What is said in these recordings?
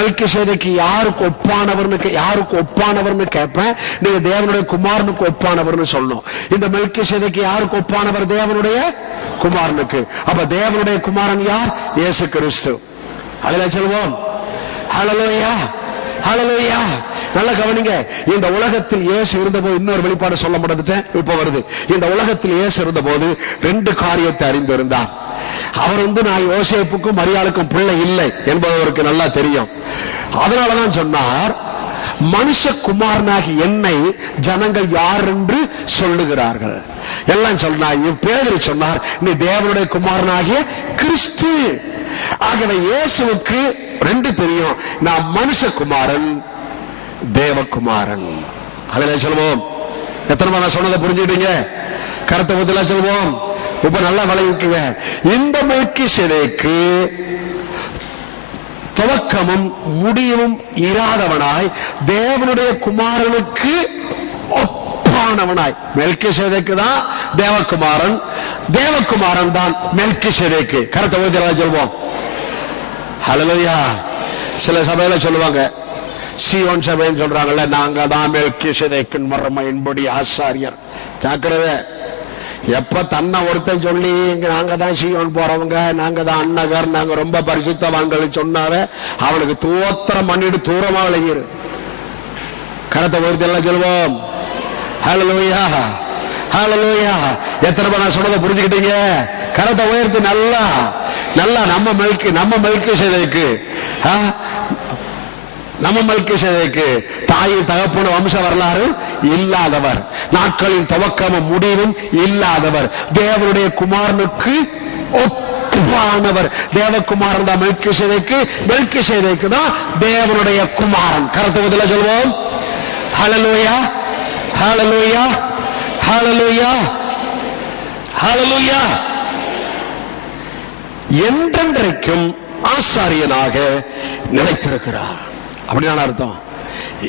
மெல்கிசேதேக்கு யாருக்கு ஒப்பானவர்னு கேட்பேன். நீங்க தேவனுடைய குமாரனுக்கு ஒப்பானவர்னு சொல்லணும். இந்த மெல்கிசேதேக்கு யாருக்கு ஒப்பானவர்? தேவனுடைய குமாரனுக்கு. அப்ப தேவனுடைய குமாரன் யார்? இயேசு கிறிஸ்து. அதுல சொல்வோம் ஹல்லேலூயா, ஹல்லேலூயா. நல்ல கவனிங்க. இந்த உலகத்தில் இயேசு இருந்தபோது இன்னொரு வெளிப்பாடு சொல்ல முடிந்துட்டேன், இப்ப வருது. இந்த உலகத்தில் இயேசு இருந்தபோது 2 காரியத்தை அறிந்திருந்தார். அவர் நான் யோசேப்புக்கும் மரியாளுக்கும் பிள்ளை இல்லை என்பது அவருக்கு நல்லா தெரியும். அதனாலதான் சொன்னார், மனுஷகுமாரனாகி என்னை ஜனங்கள் யார் என்று சொல்லுகிறார்கள். எல்லாம் சொன்னார். பேதுரு சொன்னார், நீ தேவனுடைய குமாரனாகிய கிறிஸ்து. ஆகவே இயேசுவுக்கு 2 தெரியும், நான் மனுஷகுமாரன், தேவகுமாரன். அதிலே சொல்வோம். எத்தனை நான் சொன்னதை புரிஞ்சுக்கிட்டீங்க? கருத்தை பத்தில சொல்வோம். இப்ப நல்லா விளைவிக்குங்க. இந்த மெல்கிசேதேக்கு துவக்கமும் முடிவும் இராதவனாய் தேவனுடைய குமாரனுக்கு ஒப்பானவனாய். மெல்கிசேதேக்கு தான் தேவகுமாரன், தேவகுமாரன் தான் மெல்கிசேதேக்கு. கருத்தை பத்தில சொல்வோம். ஹல்லேலூயா. சில சபையில சொல்லுவாங்க, சீயோன் சபைன்னு சொல்றாங்கல்ல, நாங்க தான் மெல்கிசேதேக்கின் மறுமையின்படி ஆசாரியர். ஜாக்கிரதை. எப்ப தன்னை ஒருத்தன் சொல்லி நாங்க தான் சீயோன் போறவங்க, நாங்க தான் அன்னகர், நாங்க ரொம்ப பரிசுத்தவான்கள் சொன்னார அவனுக்கு தோத்திரம் பண்ணிட்டு தூரமா விளையிரு. கரத்தை உயர்த்தி எல்லாம் சொல்லுவோம். ஹல்லேலூயா, ஹல்லேலூயா. எத்தனை பேர் நான் சொன்னதை புரிஞ்சுக்கிட்டீங்க? கரத்தை உயர்த்தி நல்லா நல்லா நம்ம மெல்கிசேதேக்கு தாய் தகப்பன வம்ச வரலாறு இல்லாதவர், நாட்களின் துவக்கமும் முடிவும் இல்லாதவர், தேவனுடைய குமாரனுக்கு ஒப்பானவர். தேவகுமாரன் தான் மெல்கிசேதேக்கு, மெல்கிசேதேக்கு தான் தேவனுடைய குமாரன். கருத்து பதில சொல்வோம். ஹல்லேலூயா, ஹல்லேலூயா, ஹல்லேலூயா, ஹல்லேலூயா. என்றென்றைக்கும் ஆசாரியனாக நிலைத்திருக்கிறார். அப்படியான அர்த்தம்.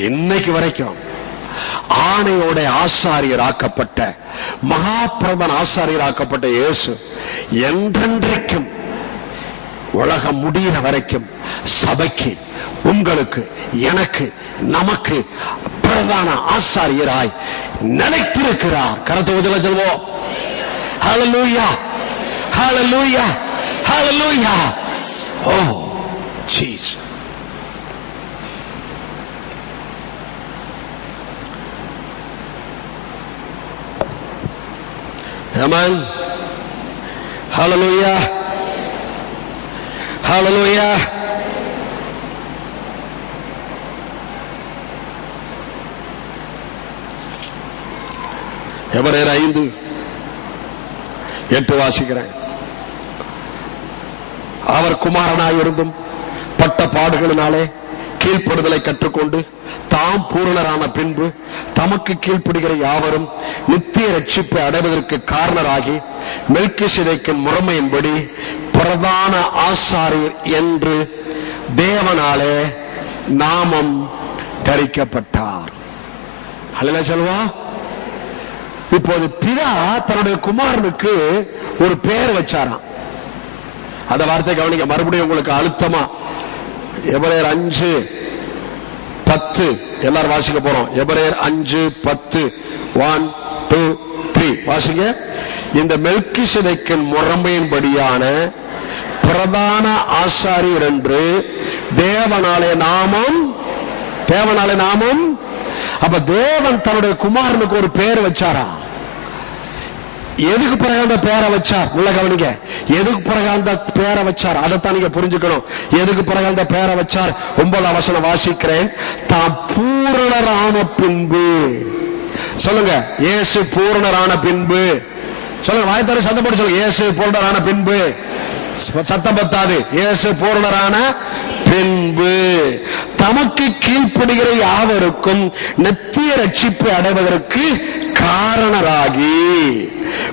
இன்னைக்கு வரைக்கும் ஆணையோட ஆசாரியர் ஆக்கப்பட்ட, மகாபிரபன் ஆசாரியர் ஆக்கப்பட்ட இயேசு என்றென்றைக்கும் உலகம் முடிகிற வரைக்கும் சபைக்கு, உங்களுக்கு, எனக்கு, நமக்கு பிரதான ஆசாரியராய் நிலைத்திருக்கிறார். கரத்தை உதவ சொல்வோம். ஹல்லேலூயா, ஹல்லேலூயா, ஹல்லேலூயா. ஓ ஜீசஸ். Amen. Hallelujah. Hallelujah. எபிரேயர் 5:8 வாசிக்கிறேன். அவர் குமாரனாயிருந்தும் பட்ட பாடுகளினாலே கீழ்ப்படுதலை கற்றுக்கொண்டு தாம் பூரணரான பின்பு தமக்கு கீழ்ப்படுகிற யாவரும் நித்திய ரட்சிப்பை அடைவதற்கு காரணராகி மெல்கிசேதேக்கின் முறைமையின்படி பிரதான ஆசாரியர் என்று தேவனாலே நாமம் தரிக்கப்பட்டார். அல்லேலூயா சொல்வா. இப்போது பிதா தன்னுடைய குமாரனுக்கு ஒரு பெயர் வச்சாராம். அந்த வார்த்தை கவனிக்க, மறுபடியும் உங்களுக்கு அழுத்தமா. எபிரேயர் 5:10 எல்லாரும் வாசிக்க போறோம். எபிரேயர் 5:10 1 2 3 வாசிங்க. இந்த மெல்கிசேதேக்கின் முறைமையின்படியான பிரதான ஆசாரியர் என்று தேவனாலே நாமம். அப்ப தேவன் தன்னுடைய குமாரனுக்கு ஒரு பெயர் வச்சாரா? எதுக்கு பிறகு அந்த பேரை வச்சார்? உள்ள கவனிங்க. எதுக்கு பிறகு அந்த பேரை வச்சார்? அதைத்தான் நீங்க புரிஞ்சுக்கணும். எதுக்கு பிறகு அந்த பேரை வச்சார்? 9ஆம் வசனம் வாசிக்கிறேன். தாம் பூரணரான பின்பு. சொல்லுங்க, இயேசு பூரணரான பின்பு. சொல்லுங்க, வாய்த்தாரு சத்தப்பட்டு சொல்லுங்க, இயேசு பூரணரான பின்பு. சத்தம் பத்தாது. இயேசு பூரணரான பின்பு தமக்கு கீழ்ப்படுகிற யாவருக்கும் நித்திய ரட்சிப்பு அடைவதற்கு காரணராகி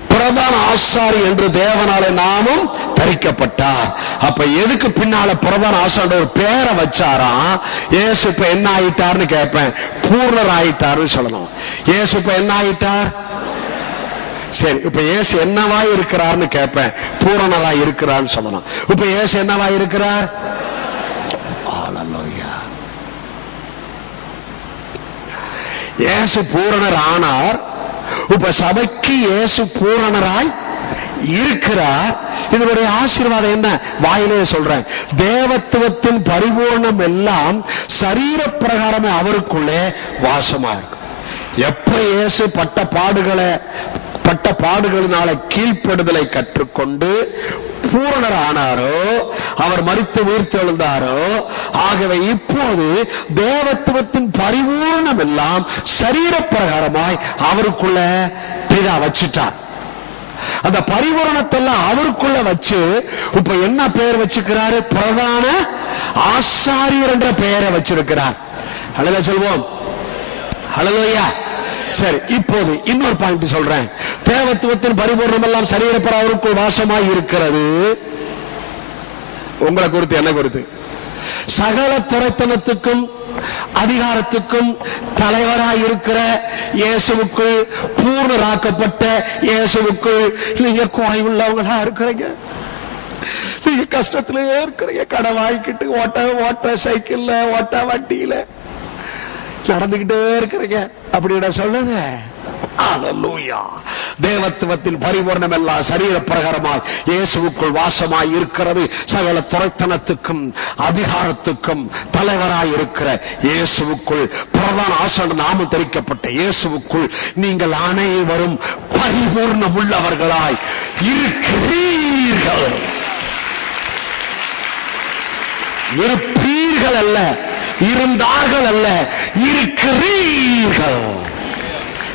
பிரதான ஆசாரி என்று தேவனாலே நாமும் தரிக்கப்பட்டார். அப்ப எதுக்கு பின்னால பிரதான ஆசாரி ஒரு பேரை வச்சாரா? இயேசு இப்ப என்ன ஆயிட்டார்னு கேட்பேன். பூர்ணர் ஆயிட்டாருன்னு சொல்லணும். இயேசு இப்ப என்ன ஆயிட்டார்? சரி, இப்ப இயேசு என்னவாய் இருக்கிறார்னு கேட்பேன். பூரணராய் இருக்கிறார்னு சொல்லணும். இப்ப இயேசு என்னவாய் இருக்கிறார்? ஹல்லேலூயா. இயேசு பூரணர் ஆனார். இப்ப சபைக்கு இயேசு பூரணராய் இருக்கிறார். இதனுடைய ஆசீர்வாதம் என்ன? வாயிலே சொல்றேன். தேவத்துவத்தின் பரிபூர்ணம் எல்லாம் சரீர பிரகாரமே அவருக்குள்ளே வாசமா இருக்கு. எப்ப இயேசு பட்ட பாடுகளினால கீழ்ப்படுதலை கற்றுக்கொண்டு பூரணர் ஆனாரோ, அவர் மரித்து உயிர்த்தெழுந்தாரோ, ஆகவே இப்போது தேவத்துவத்தின் பரிபூர்ணம் எல்லாம் சரீர பிரகாரமாய் அவருக்குள்ள பிதா வச்சிட்டார். அந்த பரிபூரணத்தெல்லாம் அவருக்குள்ள வச்சு இப்ப என்ன பெயர் வச்சுக்கிறாரு? பிரதான ஆசாரியர் என்ற பெயரை வச்சிருக்கிறார். ஹல்லேலூயா சொல்வோம். ஹல்லேலூயா. சரி, இப்போது இன்னொரு பாயிண்ட் சொல்றேன். தேவத்துவத்தின் பரிபூர்ணம் எல்லாம் சரீரப்பர அவருக்குள் வாசமாய் இருக்கிறது. உங்களை குறித்து என்ன குறித்து? சகல துரைத்தனத்துக்கும் அதிகாரத்துக்கும் தலைவராய் இருக்கிற இயேசுவுக்குள், பூர்ணராக்கப்பட்ட இயேசுவுக்குள் நீங்க குறைவுள்ளவங்களா இருக்கிறீங்க. நீங்க கஷ்டத்திலேயே இருக்கிறீங்க. கடை வாங்கிக்கிட்டு ஓட்ட சைக்கிள்ல, ஓட்ட வண்டியில நடந்துகிட்டே இருக்கிறீங்க. அப்படி சொல்லுங்க. அல்லேலூயா. தேவத்துவத்தின் பரிபூர்ணம் எல்லாம் சரீர பிரகாரமாய் இயேசுவுக்குள் வாசமாய் இருக்கிறது. சகல துரைத்தனத்துக்கும் அதிகாரத்துக்கும் தலைவராய் இருக்கிற இயேசுவுக்குள், பிரதான ஆசாரியர் நாமம் தரிக்கப்பட்ட இயேசுவுக்குள் நீங்கள் அனைவரும் பரிபூர்ணம் உள்ளவர்களாய் இருக்கிறீர்கள். இருப்பீர்கள் அல்ல, இருந்தார்கள் அல்ல, இருக்கிறீர்கள்.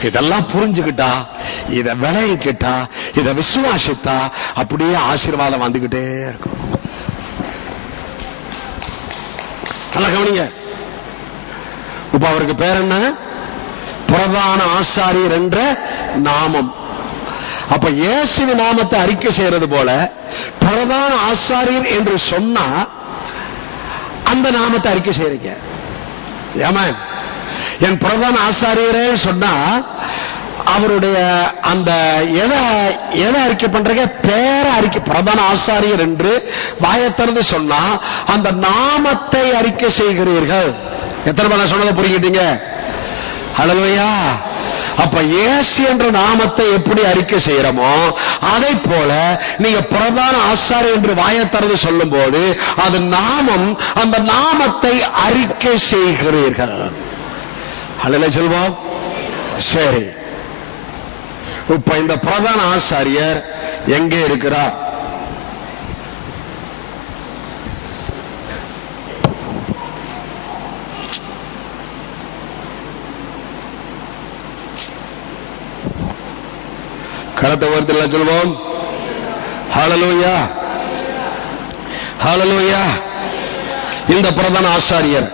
இதெல்லாம் புரிஞ்சுக்கிட்டா, இத விளையிக்கிட்டா, இத விசுவாசித்தா அப்படியே ஆசீர்வாதம் வந்துகிட்டே இருக்கும். நல்லா கவனிங்க. இப்ப அவருக்கு பேர் என்ன? பிரதான ஆசாரியர் என்ற நாமம். அப்ப இயேசுவின் நாமத்தை அறிக்கை செய்யறது போல பிரதான ஆசாரியர் என்று சொன்னா அந்த நாமத்தை அறிக்கை செய்யறீங்க. ஆமென். என் பிரதான ஆசாரியரே சொன்னா அவருடைய அந்த எதை அறிக்கை பண்றீங்க? பேரை அறிக்கை. பிரதான ஆசாரியர் என்று வாயை திறந்து சொன்னா அந்த நாமத்தை அறிக்கை செய்கிறீர்கள். எத்தனை பேர் சொன்னதை புரிஞ்சுட்டீங்க? ஹல்லேலூயா. அப்ப இயேசு என்ற நாமத்தை எப்படி அறிக்கை செய்யறோமோ அதை போல நீங்க பிரதான ஆசாரியர் என்று வாயை திறந்து சொல்லும் போது அது நாமம், அந்த நாமத்தை அறிக்கை செய்கிறீர்கள். ஹல்லேலூயா சொல்வோம். சரி, இப்ப இந்த பிரதான ஆசாரியர் எங்கே இருக்கிறார்? கரத்தை உயர்த்தி சொல்வோம். ஹல்லேலூயா. ஹல்லேலூயா. இந்த பிரதான ஆசாரியர்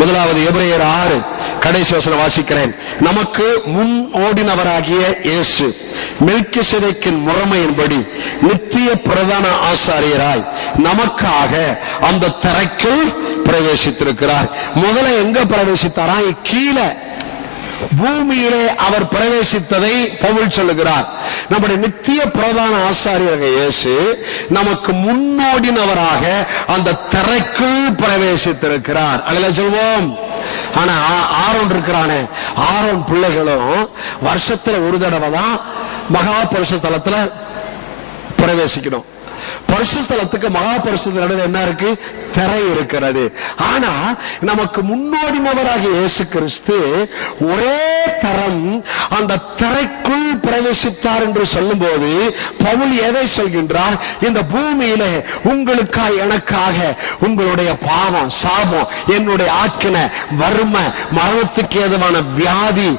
முதலாவது எபிரேயர் 6 கடைசி வசனம் வாசிக்கிறேன். நமக்கு முன் ஓடினவராகிய இயேசு மெல்கிசேதேக்கின் முறைமையின்படி நித்திய பிரதான ஆசாரியராய் நமக்காக அந்த திரைக்குள் பிரவேசித்திருக்கிறார். முதல்ல எங்க பிரவேசித்தாரா? கீழே பூமியிலே அவர் பிரவேசித்ததை பவுல் சொல்லுகிறார். நம்முடைய நித்திய பிரதான ஆசாரியராக இயேசு நமக்கு முன்னோடினவராக அந்த திரைக்குள் பிரவேசித்திருக்கிறார். அல்லேலூயா சொல்வோம். ஆனா ஆரோன் இருக்கிறானே, ஆரோன் பிள்ளைகளும் வருஷத்துல ஒரு தடவை தான் மகா பரிசுத்த ஸ்தலத்துல பிரவேசிக்கணும். பரிசுத்த ஸ்தலத்துக்கு மகா பரிசுத்த நடுவில் என்ன இருக்கு? திரை இருக்கிறது. ஆனா நமக்கு முன்னோடினவராக இயேசு கிறிஸ்து ஒரே தரம் அந்த திரைக்குள் பிரவேசித்தார் என்று சொல்லும் போது பவுல் எதை சொல்கின்றார்? இந்த பூமியிலே உங்களுக்காக, எனக்காக உங்களுடைய பாவம், சாபம், என்னுடைய ஆக்கின, வறுமை, மரணத்துக்கு ஏதுவான வியாதி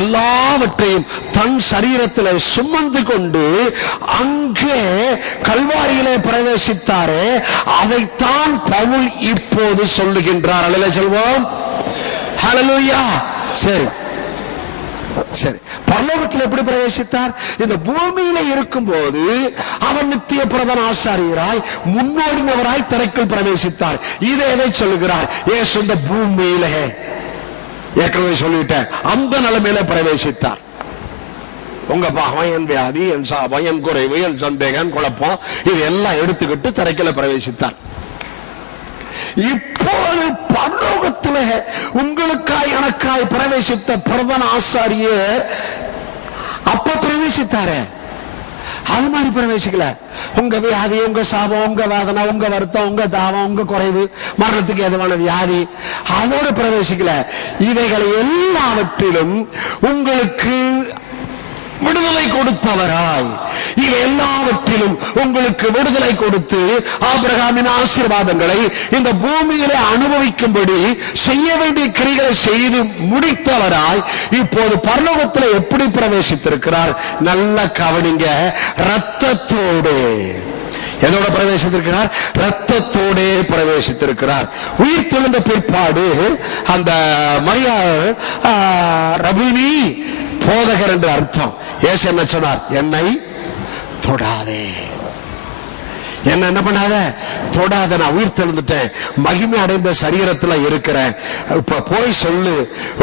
எல்லாவற்றையும் தன் சரீரத்தில் சுமந்து கொண்டு அங்கே கல்வாரியிலே பிரவேசித்தாரே, அதைத்தான் பவுல் இப்போது சொல்லுகின்றார். அல்லேலூயா சொல்வோம். ஹல்லேலூயா. சரி சரி, பரலோகத்தில் எப்படி பிரவேசித்தார்? இந்த பூமியில இருக்கும் போது அவர் நித்திய பிரதான ஆசாரியராய் முன்னோடினவராய் திரைக்குள் பிரவேசித்தார். இதை எதை சொல்லுகிறார்? இயேசு இந்த பூமியிலே ஏற்கனவே சொல்லிட்டேன், அந்த நிலைமையில பிரவேசித்தார். உங்க பாவம், என் வியாதி, என் சாபம், என் குறைவு, என் சந்தேகம், குழப்பம், இது எல்லாம் எடுத்துக்கிட்டு திரைக்குள்ள பிரவேசித்தார். இப்போது பரலோகத்தில் உங்களுக்காய் எனக்காய் பிரவேசித்த பிரதான ஆசாரியர் அப்ப பிரவேசித்தாரே, அது மாதிரி பிரவேசிக்கல. உங்க வியாதி, உங்க சாபம், உங்க வேதனை, உங்க வருத்தம், உங்க தாபம், உங்க குறைவு, மரணத்துக்கு எதுவான வியாதி, அதோடு பிரவேசிக்கல. இவைகளை எல்லாவற்றிலும் உங்களுக்கு விடுதலை கொடுத்தவராய், இவை எல்லாவற்றிலும் உங்களுக்கு விடுதலை கொடுத்து ஆபிரகாமின் ஆசீர்வாதங்களை இந்த பூமியிலே அனுபவிக்கும்படி செய்ய வேண்டிய கிரிகளை செய்து முடித்தவராய் இப்போது பரலோகத்தில் எப்படி பிரவேசித்திருக்கிறார்? நல்ல கவனிங்க. இரத்தத்தோடு. எதோட பிரவேசித்திருக்கிறார்? இரத்தத்தோடே பிரவேசித்திருக்கிறார். உயிர் தெழுந்த பிற்பாடு அந்த மரியா ரபினி, போதகர் என்று அர்த்தம். இயேசு என்ன சொன்னார்? என்னை தொடாதே, என்ன பண்ணாத, தொடாத, நான் உயிர் தெழுந்துட்டேன், மகிமை அடைந்த சரீரத்தில் இருக்கிறேன், இப்ப போய் சொல்லு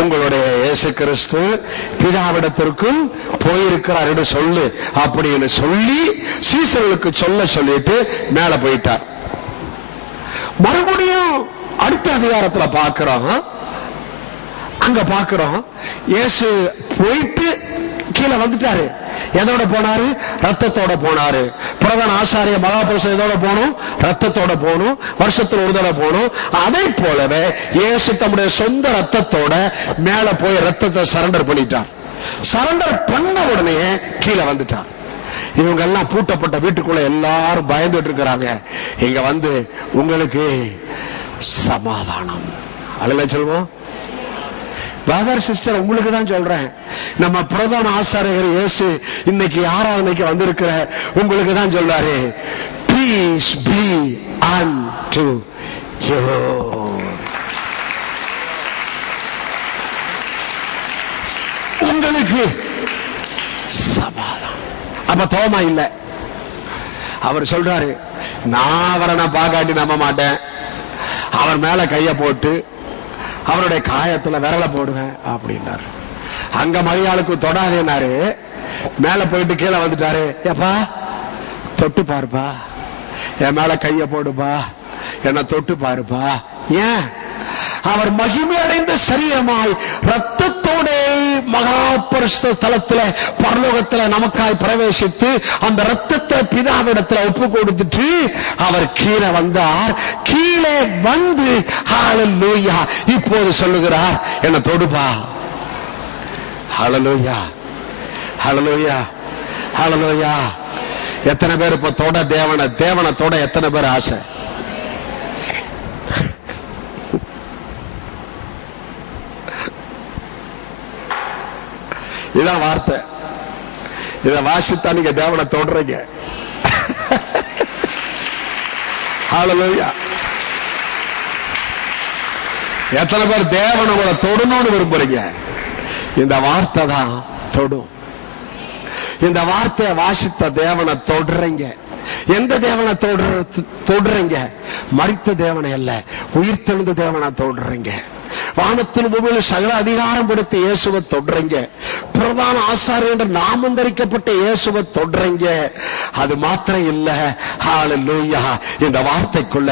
உங்களுடைய இயேசு கிறிஸ்து பிதாவிடத்திற்கும் போயிருக்கிறார் என்று சொல்லு அப்படின்னு சொல்லி சீசர்களுக்கு சொல்லிட்டு மேல போயிட்டார். மறுபடியும் அடுத்த அதிகாரத்தில் பார்க்கிறோம், அங்க பார்க்கிறோம் இயேசு போயிட்டு கீழே வந்துட்டாரு. எதோட போனாரு? ரத்தத்தோட போனாரு. பிரதான ஆசாரிய மகாபுருஷன் எதோட போகணும்? ரத்தத்தோட போகணும். வருஷத்துல ஒரு தடவை போகணும். அதை போலவே இயேசு தம்முடைய சொந்த ரத்தத்தோட மேல போய் ரத்தத்தை சரண்டர் பண்ணிட்டார். சரண்டர் பண்ண உடனே கீழே வந்துட்டார். இவங்க எல்லாம் பூட்டப்பட்ட வீட்டுக்குள்ள எல்லாரும் பயந்துட்டு இருக்கிறாங்க. இங்க வந்து உங்களுக்கு சமாதானம். அல்ல சொல்வோம். பிரதர் சிஸ்டர், உங்களுக்கு தான் சொல்றேன், நம்ம பிரதான ஆசாரியர் இயேசு இன்னைக்கு ஆராதனைக்கு வந்திருக்கிற உங்களுக்கு தான் சொல்றாரு, பீஸ் பி unto you. உங்களுக்கு சமாதானம். அப்ப தோமா இல்ல. அவர் சொல்றாரு, நான் அவரை நான் பாக்காட்டி நம்ப மாட்டேன், அவர் மேல கைய போட்டு அவருடைய காயத்துல விரல போடுவேன் அப்படின்னாரு. அங்க மரியாளுக்கு தொடாதேனாரு, மேல போயிட்டு கீழே வந்துட்டாரு. ஏப்பா தொட்டு பாருப்பா, என் மேல கைய போடுப்பா, என்ன தொட்டு பாருப்பா. ஏன்? அவர் மகிமை அடைந்த சரீரமாய் ரத்தத்தோட மகா பரிசுத்த ஸ்தலத்துல பரலோகத்துல நமக்காய் பிரவேசித்து அந்த ரத்தத்தை பிதாவிடத்துல ஒப்பு கொடுத்துட்டு அவர் கீழே வந்தார். கீழே வந்து ஹல்லேலூயா இப்போது சொல்லுகிறார், என்ன தொடுப்பா. ஹல்லேலூயா, ஹல்லேலூயா, ஹல்லேலூயா. எத்தனை பேர் இப்ப தொட தேவனை தொட எத்தனை பேர் ஆசை? இதான் வார்த்தை. இத வாசித்தா நீங்க தேவனை தொடுறீங்க. ஹல்லேலூயா. எத்தனை பேர் தேவனை உங்களை தொடணும்னு விரும்புறீங்க? இந்த வார்த்தை தான் தொடும். இந்த வார்த்தையை வாசித்த தேவனை தொடுறீங்க. எந்த தேவனை தொடுறீங்க? மரித்த தேவனை அல்ல, உயிர் தெழுந்த தேவனை தொடுறீங்க. வானத்தில் பூமியில் சகல அதிகாரம் படுத்த இயேசுவை தொடுறீங்க. பிரதான ஆசாரியர் என்று நாமம் தரிக்கப்பட்ட இயேசுவை தொடுறீங்க. அது மாத்திரம் இல்ல, ஹல்லேலூயா, இந்த வார்த்தைக்குள்ள